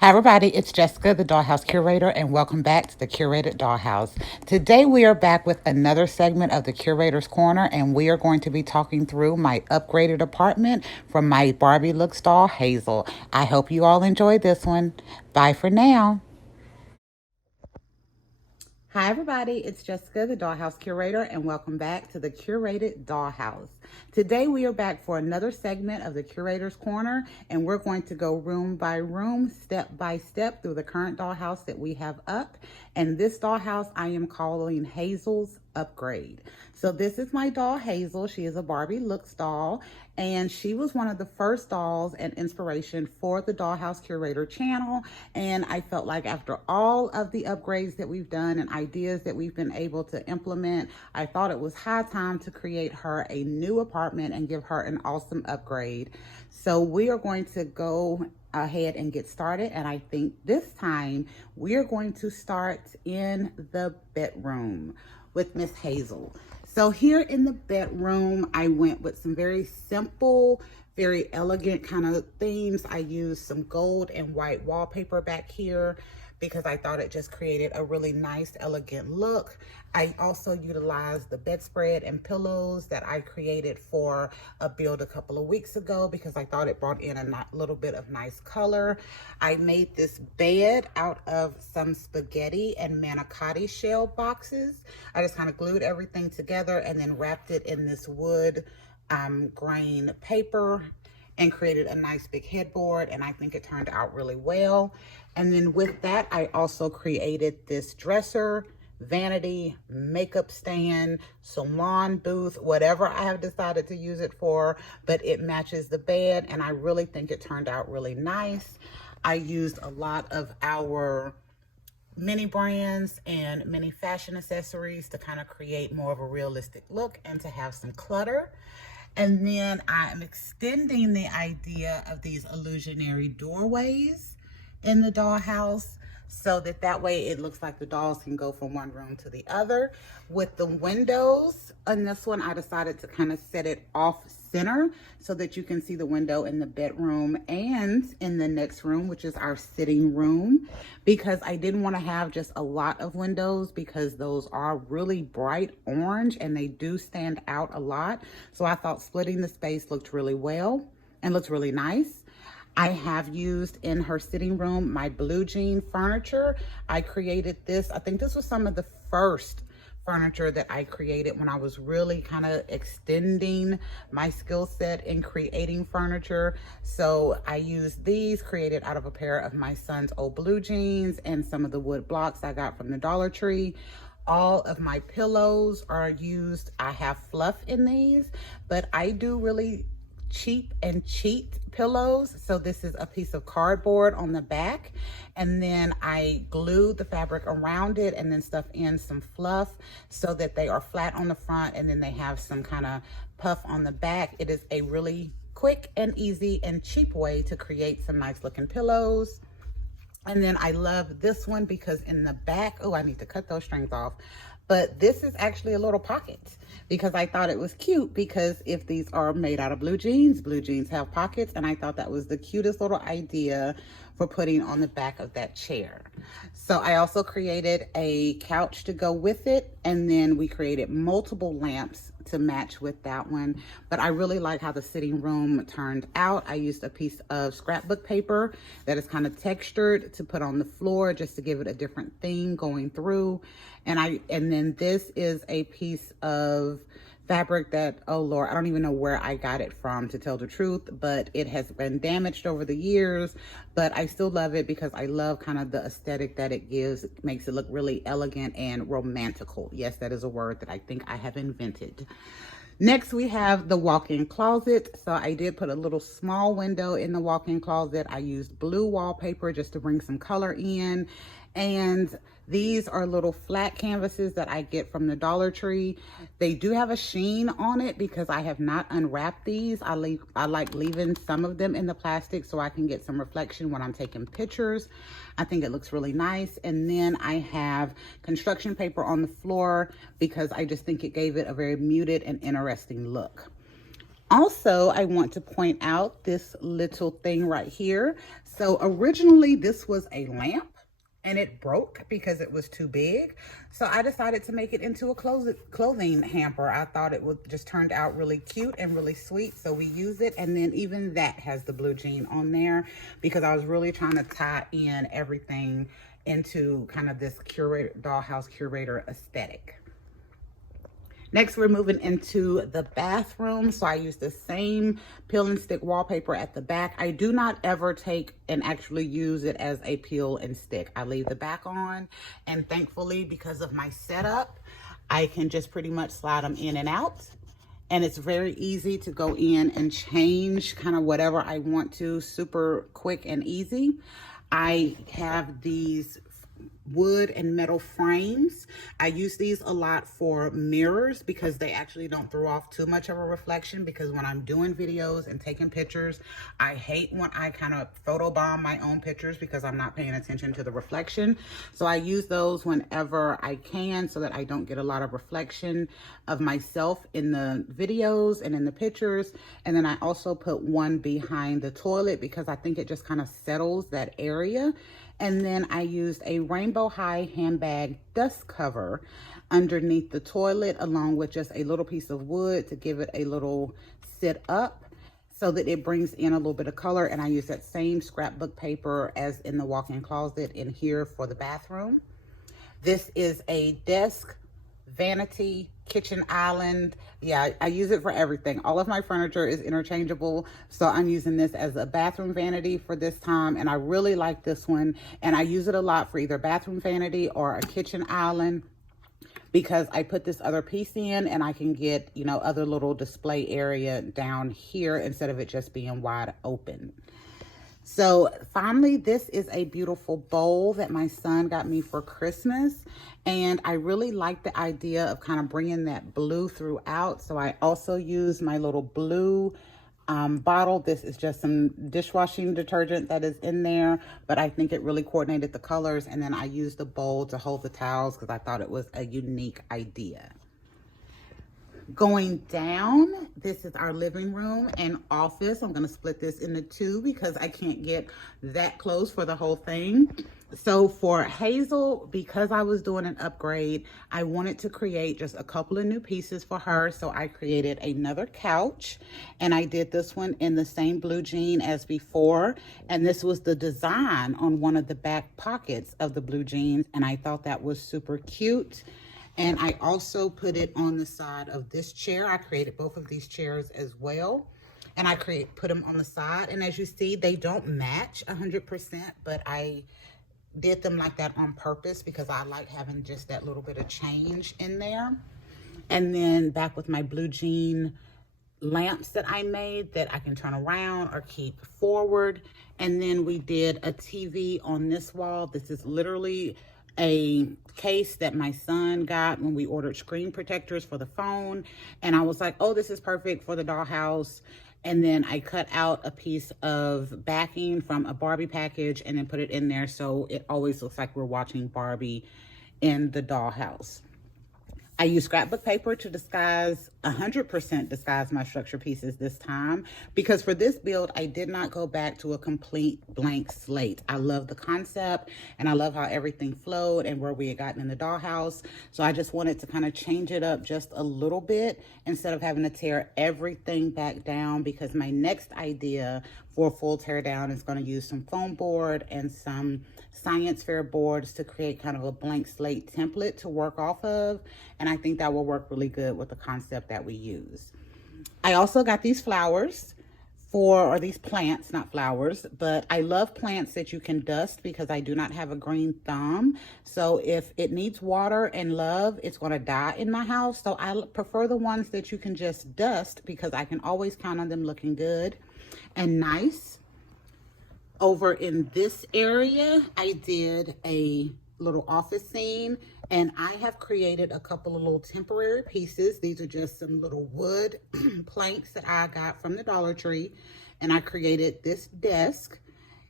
Hi everybody, it's Jessica, the Dollhouse Curator, and welcome back to the Curated Dollhouse. Today we are back with another segment of the Curator's Corner, and we are going to be talking through my upgraded apartment from my Barbie Looks doll, Hazel. I hope you all enjoyed this one. Bye for now. Hi, everybody. It's Jessica, the Dollhouse Curator, and welcome back to the Curated Dollhouse. Today, we are back for another segment of the Curator's Corner, and we're going to go room by room, step by step through the current dollhouse that we have up. And this dollhouse I am calling Hazel's Upgrade. So, this is my doll, Hazel. She is a Barbie Looks doll, and she was one of the first dolls and inspiration for the Dollhouse Curator channel. And I felt like after all of the upgrades that we've done and ideas that we've been able to implement, I thought it was high time to create her a new apartment and give her an awesome upgrade. So we are going to go ahead and get started. And I think this time we're going to start in the bedroom with Miss Hazel. So here in the bedroom, I went with some very simple, very elegant kind of themes. I used some gold and white wallpaper back here because I thought it just created a really nice, elegant look. I also utilized the bedspread and pillows that I created for a build a couple of weeks ago because I thought it brought in a little bit of nice color. I made this bed out of some spaghetti and manicotti shell boxes. I just kind of glued everything together and then wrapped it in this wood grain paper and created a nice big headboard, and I think it turned out really well. And then with that, I also created this dresser, vanity, makeup stand, salon booth, whatever I have decided to use it for, but it matches the bed, and I really think it turned out really nice. I used a lot of our mini brands and mini fashion accessories to kind of create more of a realistic look and to have some clutter. And then I'm extending the idea of these illusionary doorways in the dollhouse so that way it looks like the dolls can go from one room to the other. With the windows on this one, I decided to kind of set it off center so that you can see the window in the bedroom and in the next room, which is our sitting room, because I didn't want to have just a lot of windows because those are really bright orange and they do stand out a lot. So I thought splitting the space looked really well and looked really nice. I have used in her sitting room my blue jean furniture. I created this. I think this was some of the first furniture that I created when I was really kind of extending my skill set in creating furniture. So I used these created out of a pair of my son's old blue jeans and some of the wood blocks I got from the Dollar Tree. All of my pillows are used. I have fluff in these, but I do really cheap and cheat pillows. So this is a piece of cardboard on the back, and then I glued the fabric around it and then stuff in some fluff so that they are flat on the front and then they have some kind of puff on the back. It is a really quick and easy and cheap way to create some nice looking pillows. And then I love this one because in the back, oh, I need to cut those strings off. But this is actually a little pocket because I thought it was cute because if these are made out of blue jeans have pockets. And I thought that was the cutest little idea for putting on the back of that chair. So I also created a couch to go with it. And then we created multiple lamps to match with that one. But I really like how the sitting room turned out. I used a piece of scrapbook paper that is kind of textured to put on the floor just to give it a different theme going through. And then this is a piece of fabric that, oh Lord, I don't even know where I got it from, to tell the truth, but it has been damaged over the years, but I still love it because I love kind of the aesthetic that it gives. It makes it look really elegant and romantical. Yes, that is a word that I think I have invented. Next, we have the walk-in closet. So I did put a little small window in the walk-in closet. I used blue wallpaper just to bring some color in. And these are little flat canvases that I get from the Dollar Tree. They do have a sheen on it because I have not unwrapped these. I like leaving some of them in the plastic so I can get some reflection when I'm taking pictures. I think it looks really nice. And then I have construction paper on the floor because I just think it gave it a very muted and interesting look. Also, I want to point out this little thing right here. So originally this was a lamp and it broke because it was too big. So I decided to make it into a clothing hamper. I thought it would just turned out really cute and really sweet. So we use it. And then even that has the blue jean on there because I was really trying to tie in everything into kind of this dollhouse curator aesthetic. Next, we're moving into the bathroom. So I use the same peel and stick wallpaper at the back. I do not ever take and actually use it as a peel and stick. I leave the back on, and thankfully, because of my setup, I can just pretty much slide them in and out. And it's very easy to go in and change kind of whatever I want to, super quick and easy. I have these wood and metal frames. I use these a lot for mirrors because they actually don't throw off too much of a reflection, because when I'm doing videos and taking pictures, I hate when I kind of photobomb my own pictures because I'm not paying attention to the reflection. So I use those whenever I can so that I don't get a lot of reflection of myself in the videos and in the pictures. And then I also put one behind the toilet because I think it just kind of settles that area. And then I used a rainbow high handbag dust cover underneath the toilet, along with just a little piece of wood to give it a little sit up so that it brings in a little bit of color. And I use that same scrapbook paper as in the walk-in closet in here for the bathroom. This is a desk, vanity, kitchen island. Yeah, I use it for everything. All of my furniture is interchangeable, so I'm using this as a bathroom vanity for this time, and I really like this one, and I use it a lot for either bathroom vanity or a kitchen island because I put this other piece in and I can get, you know, other little display area down here instead of it just being wide open. So finally, this is a beautiful bowl that my son got me for Christmas. And I really like the idea of kind of bringing that blue throughout. So I also use my little blue bottle. This is just some dishwashing detergent that is in there, but I think it really coordinated the colors. And then I used the bowl to hold the towels because I thought it was a unique idea. Going down, this is our living room and office. I'm going to split this into two because I can't get that close for the whole thing. So for Hazel, because I was doing an upgrade, I wanted to create just a couple of new pieces for her. So I created another couch, and I did this one in the same blue jean as before. And this was the design on one of the back pockets of the blue jeans. And I thought that was super cute. And I also put it on the side of this chair. I created both of these chairs as well. And I put them on the side. And as you see, they don't match 100%, but I did them like that on purpose because I like having just that little bit of change in there. And then back with my blue jean lamps that I made that I can turn around or keep forward. And then we did a TV on this wall. This is literally a case that my son got when we ordered screen protectors for the phone. And I was like, oh, this is perfect for the dollhouse. And then I cut out a piece of backing from a Barbie package and then put it in there so it always looks like we're watching Barbie in the dollhouse. I used scrapbook paper to 100% disguise my structure pieces this time, because for this build, I did not go back to a complete blank slate. I love the concept and I love how everything flowed and where we had gotten in the dollhouse. So I just wanted to kind of change it up just a little bit instead of having to tear everything back down, because my next idea for a full tear down is going to use some foam board and some science fair boards to create kind of a blank slate template to work off of. And I think that will work really good with the concept that we use. I also got these flowers or these plants, not flowers, but I love plants that you can dust because I do not have a green thumb. So if it needs water and love, it's going to die in my house. So I prefer the ones that you can just dust because I can always count on them looking good and nice. Over in this area, I did a little office scene, and I have created a couple of little temporary pieces. These are just some little wood planks that I got from the Dollar Tree, and I created this desk.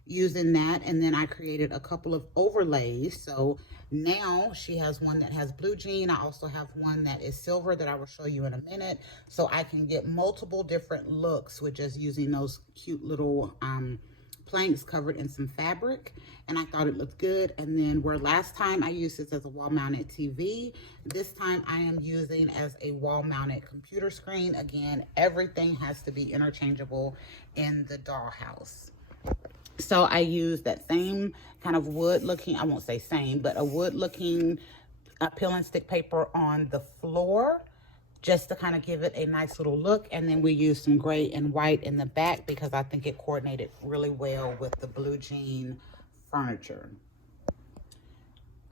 using that. And then I created a couple of overlays. So now she has one that has blue jean. I also have one that is silver that I will show you in a minute. So I can get multiple different looks with just using those cute little planks covered in some fabric, and I thought it looked good. And then where last time I used this as a wall mounted TV, this time I am using as a wall mounted computer screen. Again, everything has to be interchangeable in the dollhouse. So I used that same kind of wood looking, I won't say same, but a wood looking peel and stick paper on the floor, just to kind of give it a nice little look. And then we used some gray and white in the back because I think it coordinated really well with the blue jean furniture.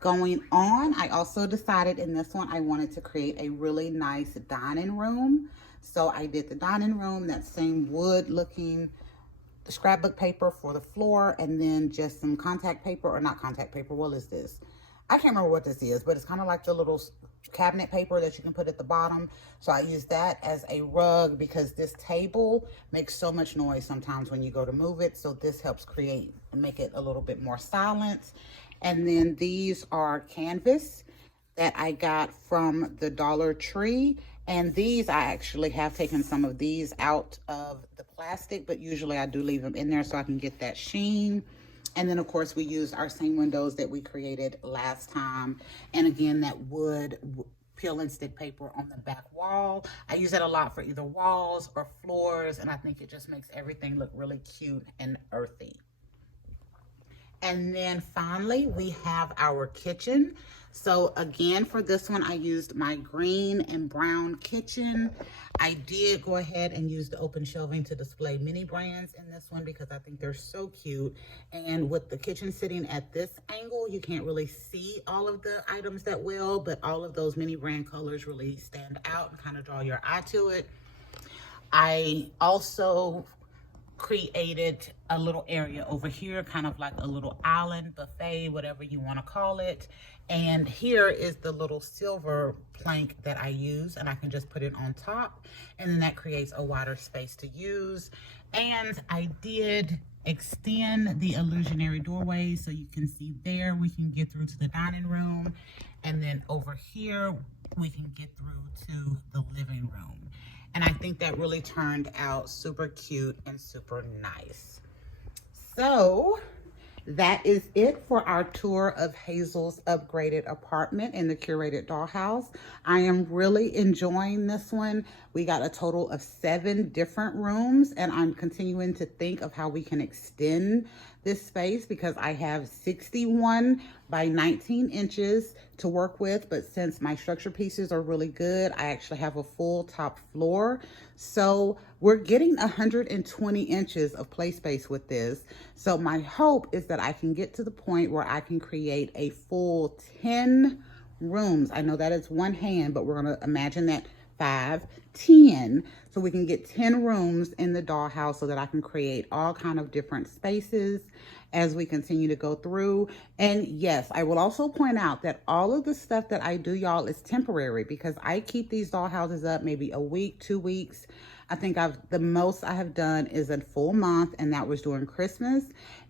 Going on, I also decided in this one I wanted to create a really nice dining room. So I did the dining room, that same wood looking scrapbook paper for the floor, and then just some contact paper, or not contact paper, what is this? I can't remember what this is, but it's kind of like the little cabinet paper that you can put at the bottom. So I use that as a rug because this table makes so much noise sometimes when you go to move it. So this helps create and make it a little bit more silent. And then these are canvas that I got from the Dollar Tree. And these, I actually have taken some of these out of the plastic, but usually I do leave them in there so I can get that sheen. And then, of course, we used our same windows that we created last time. And again, that wood peel and stick paper on the back wall. I use that a lot for either walls or floors, and I think it just makes everything look really cute and earthy. And then finally, we have our kitchen. So again, for this one, I used my green and brown kitchen. I did go ahead and use the open shelving to display mini brands in this one because I think they're so cute. And with the kitchen sitting at this angle, you can't really see all of the items that well, but all of those mini brand colors really stand out and kind of draw your eye to it. I also created a little area over here, kind of like a little island buffet, whatever you want to call it. And here is the little silver plank that I use, and I can just put it on top, and then that creates a wider space to use. And I did extend the illusionary doorway, so you can see there we can get through to the dining room, and then over here we can get through to the living room. And I think that really turned out super cute and super nice. So that is it for our tour of Hazel's upgraded apartment in the curated dollhouse. I am really enjoying this one. We got a total of 7 different rooms, and I'm continuing to think of how we can extend this space because I have 61 by 19 inches to work with, but since my structure pieces are really good, I actually have a full top floor. So we're getting 120 inches of play space with this. So my hope is that I can get to the point where I can create a full 10 rooms. I know that is one hand, but we're gonna imagine that 5, 10, so we can get 10 rooms in the dollhouse so that I can create all kind of different spaces as we continue to go through. And yes, I will also point out that all of the stuff that I do, y'all, is temporary because I keep these dollhouses up maybe a week, 2 weeks. I think the most I have done is a full month, and that was during Christmas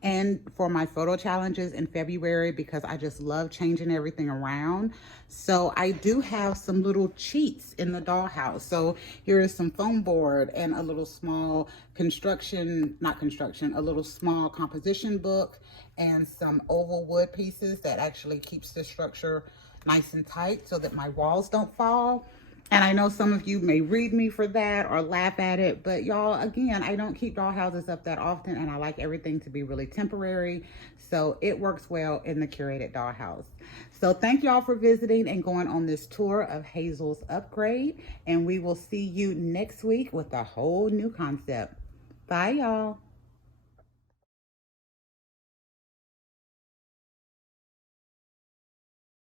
and for my photo challenges in February because I just love changing everything around. So I do have some little cheats in the dollhouse. So here is some foam board and a little small a little small composition book and some oval wood pieces that actually keeps the structure nice and tight so that my walls don't fall. And I know some of you may read me for that or laugh at it, but y'all, again, I don't keep dollhouses up that often, and I like everything to be really temporary. So it works well in the curated dollhouse. So thank y'all for visiting and going on this tour of Hazel's upgrade. And we will see you next week with a whole new concept. Bye, y'all.